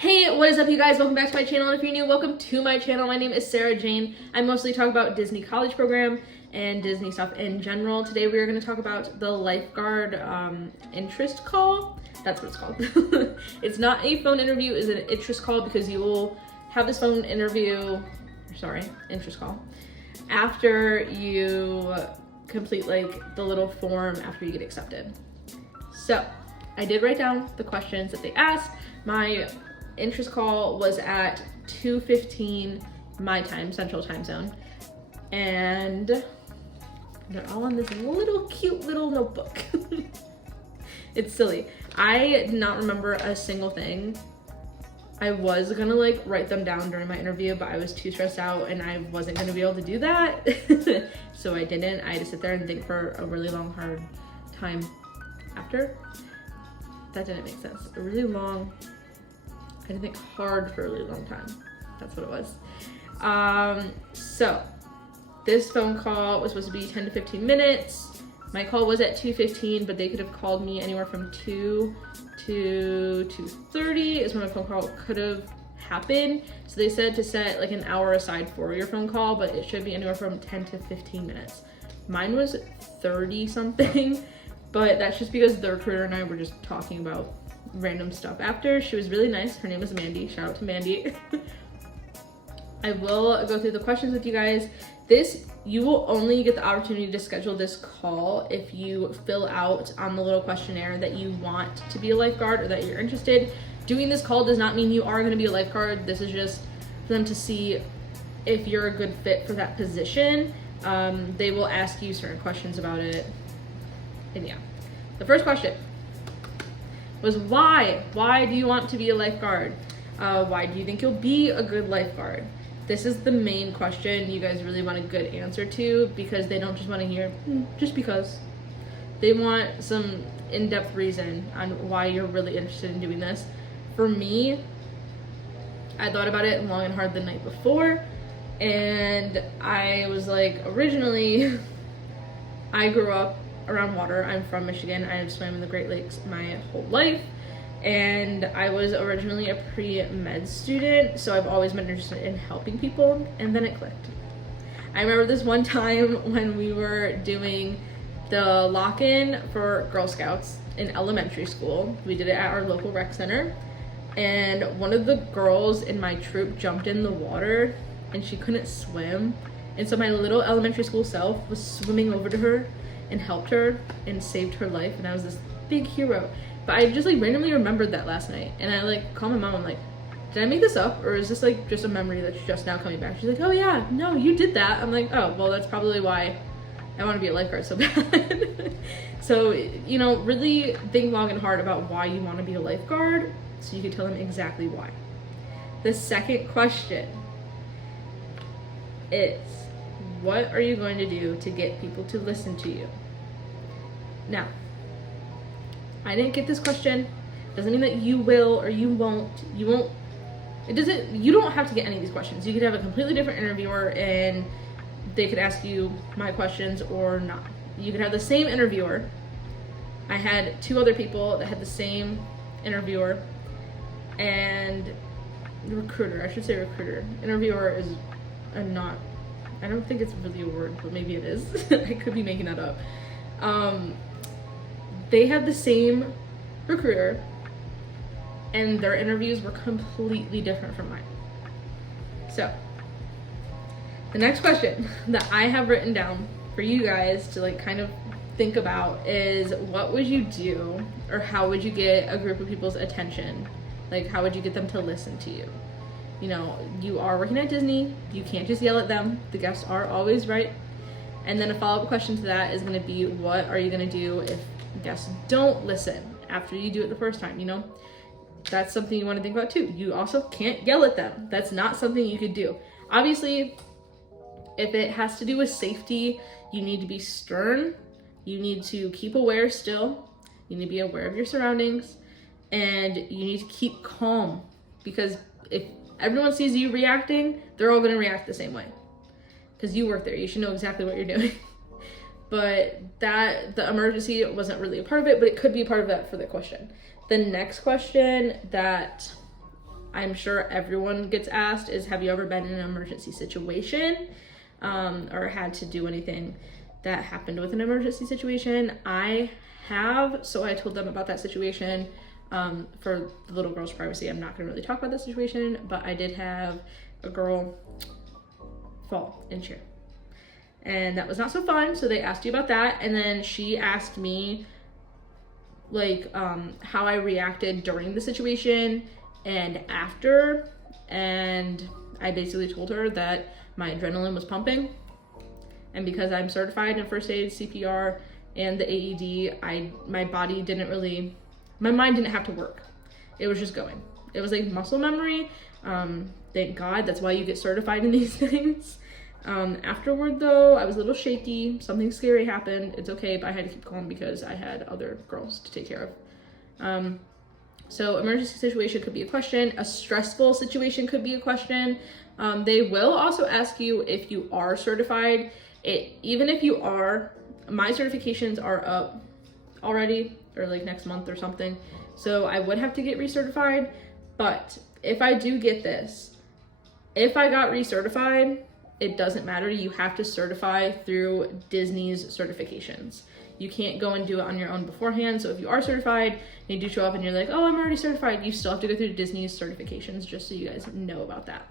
Hey, what is up you guys? Welcome back to my channel, and if you're new, welcome to my channel. My name is Sarah Jane. I mostly talk about Disney college program and Disney stuff in general. Today we are going to talk about the lifeguard interest call. That's what it's called. It's not a phone interview, it's an interest call because you will have this phone interview, interest call, after you complete like the little form after you get accepted. So I did write down the questions that they asked. My interest call was at 2:15 my time, Central Time Zone, and they're all on this little cute little notebook. It's silly. I did not remember a single thing. I was gonna like write them down during my interview, but I was too stressed out and I wasn't gonna be able to do that. So I didn't. I had to sit there and think for a really long, hard time after. That didn't make sense. A really long, I had to think hard for a really long time. That's what it was. So this phone call was supposed to be 10 to 15 minutes. My call was at 2:15, but they could have called me anywhere from 2 to 2:30 is when my phone call could have happened. So they said to set like an hour aside for your phone call, but it should be anywhere from 10 to 15 minutes. Mine was 30 something, but that's just because the recruiter and I were just talking about random stuff after. She was really nice. Her name is Mandy. Shout out to Mandy. I will go through the questions with you guys. You will only get the opportunity to schedule this call if you fill out on the little questionnaire that you want to be a lifeguard or that you're interested. Doing this call does not mean you are going to be a lifeguard. This is just for them to see if you're a good fit for that position. They will ask you certain questions about it. And yeah, the first question was why? Why do you want to be a lifeguard? Why do you think you'll be a good lifeguard? This is the main question you guys really want a good answer to, because they don't just want to hear, just because. They want some in-depth reason on why you're really interested in doing this. For me, I thought about it long and hard the night before, and I was like, originally, I grew up around water. I'm from Michigan. I have swam in the Great Lakes my whole life, and I was originally a pre-med student, so I've always been interested in helping people, and then it clicked. I remember this one time when we were doing the lock-in for Girl Scouts in elementary school. We did it at our local rec center, and one of the girls in my troop jumped in the water and she couldn't swim, and so my little elementary school self was swimming over to her and helped her and saved her life, and I was this big hero. But I just like randomly remembered that last night, and I like called my mom. I'm like, did I make this up, or is this like just a memory that's just now coming back? She's like, oh yeah, no, you did that. I'm like, oh, well, that's probably why I want to be a lifeguard so bad. So, you know, really think long and hard about why you want to be a lifeguard so you can tell them exactly why. The second question is, what are you going to do to get people to listen to you? Now, I didn't get this question. Doesn't mean that you will or you won't. You don't have to get any of these questions. You could have a completely different interviewer and they could ask you my questions or not. You could have the same interviewer. I had two other people that had the same interviewer and recruiter. I should say recruiter. Interviewer is I don't think it's really a word, but maybe it is. I could be making that up. They had the same recruiter and their interviews were completely different from mine. So the next question that I have written down for you guys to like kind of think about is, what would you do, or how would you get a group of people's attention? Like, how would you get them to listen to you? You know, you are working at Disney, you can't just yell at them. The guests are always right. And then a follow-up question to that is going to be, what are you going to do if guests don't listen after you do it the first time? You know, that's something you want to think about too. You also can't yell at them. That's not something you could do. Obviously, if it has to do with safety, you need to be stern. You need to keep aware still. You need to be aware of your surroundings, and you need to keep calm, because if everyone sees you reacting, they're all going to react the same way, because you work there. You should know exactly what you're doing. But the emergency wasn't really a part of it, but it could be a part of that for the question. The next question that I'm sure everyone gets asked is, have you ever been in an emergency situation or had to do anything that happened with an emergency situation? I have, so I told them about that situation. For the little girl's privacy, I'm not gonna really talk about that situation, but I did have a girl fall in chair, and that was not so fun. So they asked you about that, and then she asked me like how I reacted during the situation and after, and I basically told her that my adrenaline was pumping, and because I'm certified in first aid, CPR, and the AED, my body didn't really, my mind didn't have to work. It was just going. It was like muscle memory. Thank God, that's why you get certified in these things. Afterward though, I was a little shaky. Something scary happened. It's okay, but I had to keep calm because I had other girls to take care of. So emergency situation could be a question. A stressful situation could be a question. They will also ask you if you are certified. Even if you are, my certifications are up already, or like next month or something. So I would have to get recertified, but if I do get this, if I got recertified, it doesn't matter. You have to certify through Disney's certifications. You can't go and do it on your own beforehand. So if you are certified and you do show up and you're like, oh, I'm already certified, you still have to go through Disney's certifications, just so you guys know about that.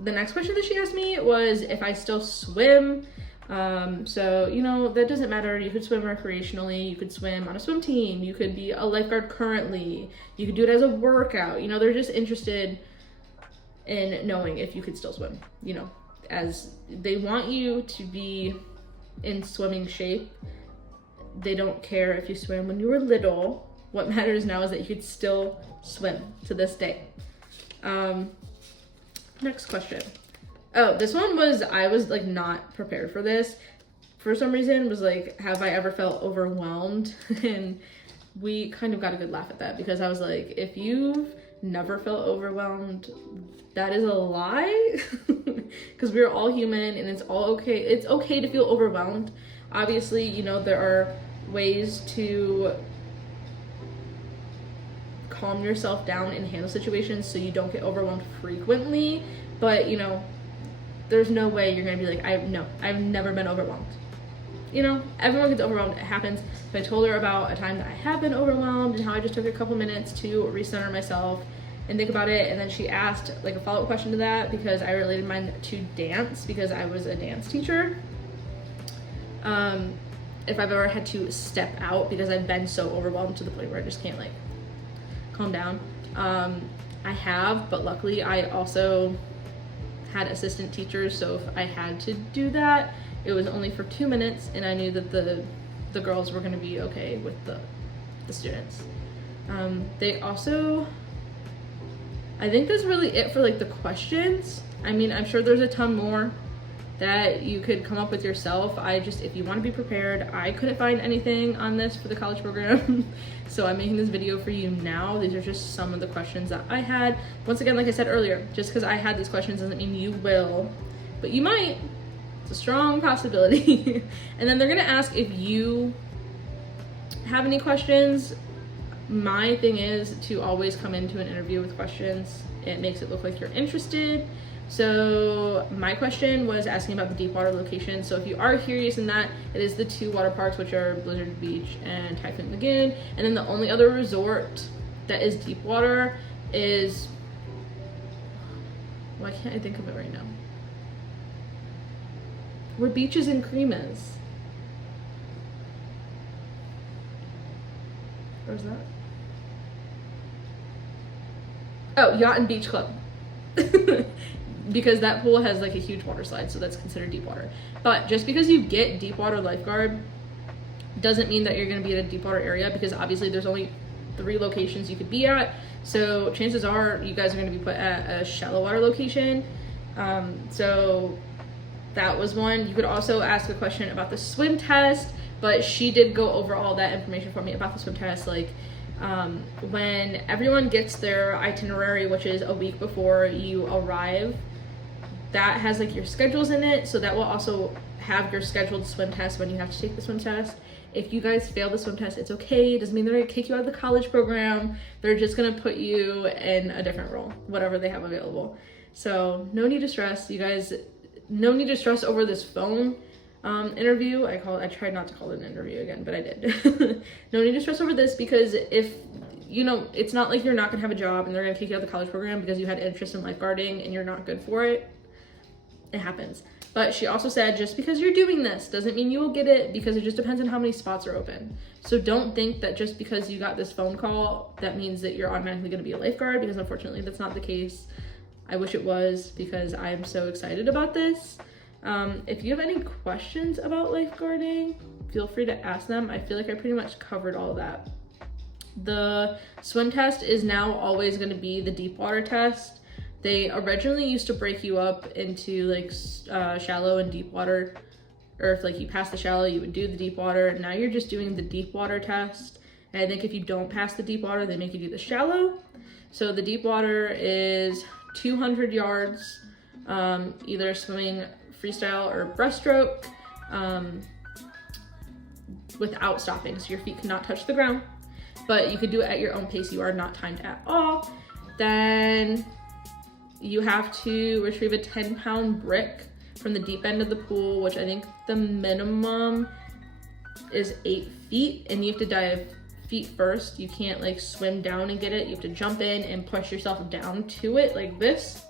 The next question that she asked me was if I still swim. So, you know, that doesn't matter. You could swim recreationally, you could swim on a swim team, you could be a lifeguard currently, you could do it as a workout. You know, they're just interested in knowing if you could still swim, you know, as they want you to be in swimming shape. They don't care if you swam when you were little. What matters now is that you could still swim to this day. Next question. Oh, this one was, I was like not prepared for this. For some reason, was like, have I ever felt overwhelmed? And we kind of got a good laugh at that, because I was like, if you've never felt overwhelmed, that is a lie. Because we're all human and it's all okay. It's okay to feel overwhelmed. Obviously, you know, there are ways to calm yourself down and handle situations so you don't get overwhelmed frequently. But, you know, there's no way you're gonna be like, I've never been overwhelmed. You know, everyone gets overwhelmed, it happens. So I told her about a time that I have been overwhelmed and how I just took a couple minutes to recenter myself and think about it. And then she asked like a follow-up question to that, because I related mine to dance, because I was a dance teacher. If I've ever had to step out because I've been so overwhelmed to the point where I just can't like calm down. I have, but luckily I also had assistant teachers, so if I had to do that, it was only for 2 minutes, and I knew that the girls were going to be okay with the students. They also, I think that's really it for like the questions. I mean, I'm sure there's a ton more that you could come up with yourself. If you want to be prepared, I couldn't find anything on this for the college program. So I'm making this video for you now. These are just some of the questions that I had. Once again, like I said earlier, just because I had these questions doesn't mean you will, but you might. It's a strong possibility. And then they're gonna ask if you have any questions. My thing is to always come into an interview with questions. It makes it look like you're interested. So my question was asking about the deep water location. So if you are curious in that, it is the 2 water parks, which are Blizzard Beach and Typhoon Lagoon. And then the only other resort that is deep water is, why can't I think of it right now? Where Beaches and Cream is. Where's that? Oh, Yacht and Beach Club. Because that pool has like a huge water slide, so that's considered deep water. But just because you get deep water lifeguard doesn't mean that you're going to be at a deep water area, because obviously there's only 3 locations you could be at. So chances are you guys are going to be put at a shallow water location. So that was one. You could also ask a question about the swim test, but she did go over all that information for me about the swim test. Like when everyone gets their itinerary, which is a week before you arrive, that has like your schedules in it, so that will also have your scheduled swim test when you have to take the swim test. if you guys fail the swim test, it's okay. It doesn't mean they're gonna kick you out of the college program. They're just gonna put you in a different role, whatever they have available. So no need to stress, you guys. No need to stress over this phone interview. I tried not to call it an interview again, but I did. No need to stress over this, because if you know, it's not like you're not gonna have a job and they're gonna kick you out of the college program because you had interest in lifeguarding and you're not good for it. It happens. But she also said, just because you're doing this doesn't mean you will get it, because it just depends on how many spots are open. So don't think that just because you got this phone call, that means that you're automatically gonna be a lifeguard, because unfortunately that's not the case. I wish it was, because I am so excited about this. If you have any questions about lifeguarding, feel free to ask them. I feel like I pretty much covered all of that. The swim test is now always going to be the deep water test. They originally used to break you up into like shallow and deep water, or if like you pass the shallow, you would do the deep water. Now you're just doing the deep water test. And I think if you don't pass the deep water, they make you do the shallow. So the deep water is 200 yards, either swimming freestyle or breaststroke, without stopping. So your feet cannot touch the ground, but you could do it at your own pace. You are not timed at all. Then you have to retrieve a 10-pound brick from the deep end of the pool, which I think the minimum is 8 feet, and you have to dive feet first. You can't like swim down and get it. You have to jump in and push yourself down to it like this,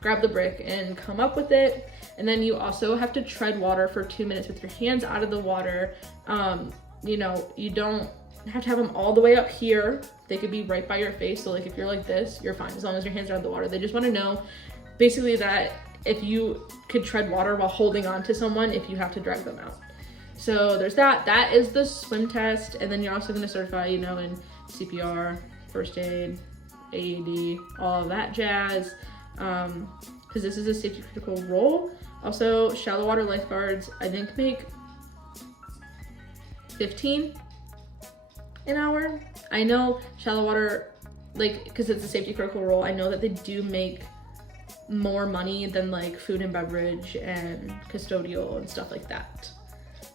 grab the brick and come up with it. And then you also have to tread water for 2 minutes with your hands out of the water. You know, you don't have to have them all the way up here. They could be right by your face. So like if you're like this, you're fine as long as your hands are out of the water. They just want to know basically that if you could tread water while holding on to someone, if you have to drag them out. So there's that. That is the swim test. And then you're also going to certify, you know, in CPR, first aid, AED, all of that jazz. Because this is a safety critical role. Also, shallow water lifeguards, I think, make $15 an hour. I know shallow water, like, because it's a safety critical role, I know that they do make more money than like food and beverage and custodial and stuff like that.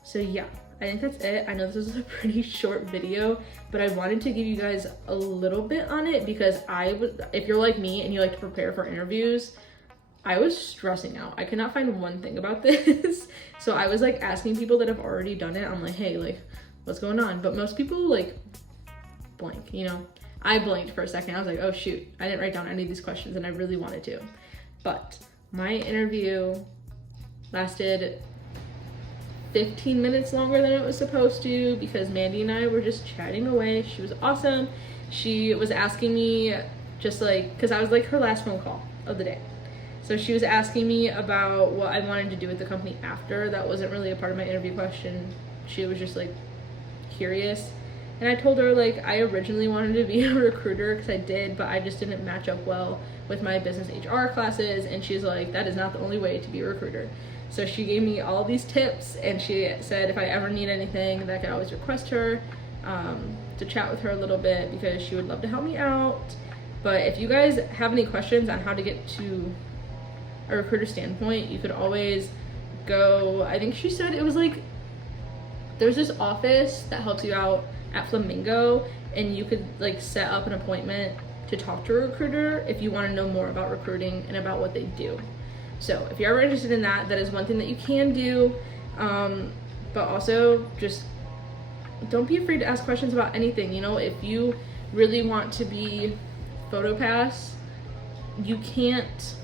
So yeah, I think that's it. I know this is a pretty short video, but I wanted to give you guys a little bit on it, because if you're like me and you like to prepare for interviews, I was stressing out. I could not find one thing about this. So I was like asking people that have already done it. I'm like, hey, like, what's going on? But most people like blank, you know? I blanked for a second. I was like, oh shoot, I didn't write down any of these questions and I really wanted to. But my interview lasted 15 minutes longer than it was supposed to, because Mandy and I were just chatting away. She was awesome. She was asking me just like, because I was like her last phone call of the day. So she was asking me about what I wanted to do with the company after. That wasn't really a part of my interview question. She was just like curious. And I told her like I originally wanted to be a recruiter, because I did, but I just didn't match up well with my business HR classes. And she's like, that is not the only way to be a recruiter. So she gave me all these tips, and she said if I ever need anything, that I could always request her to chat with her a little bit, because she would love to help me out. But if you guys have any questions on how to get to a recruiter standpoint, you could always go, I think she said it was like, there's this office that helps you out at Flamingo, and you could like set up an appointment to talk to a recruiter if you want to know more about recruiting and about what they do. So if you're ever interested in that, that is one thing that you can do. But also just don't be afraid to ask questions about anything. You know, if you really want to be PhotoPass, you can't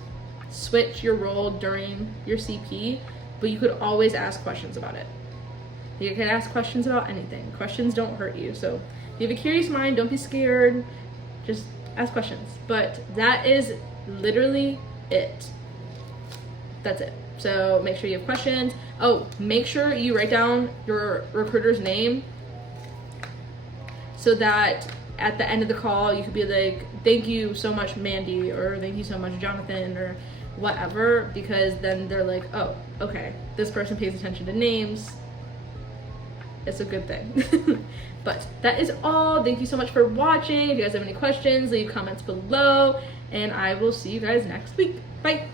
switch your role during your CP, but you could always ask questions about it. You can ask questions about anything. Questions don't hurt you. So if you have a curious mind, don't be scared. Just ask questions. But that is literally it. That's it. So make sure you have questions. Oh, make sure you write down your recruiter's name, so that at the end of the call, you could be like, thank you so much, Mandy, or thank you so much, Jonathan, or whatever, because then they're like, oh, okay, this person pays attention to names. It's a good thing. But that is all. Thank you so much for watching. If you guys have any questions, leave comments below, and I will see you guys next week. Bye.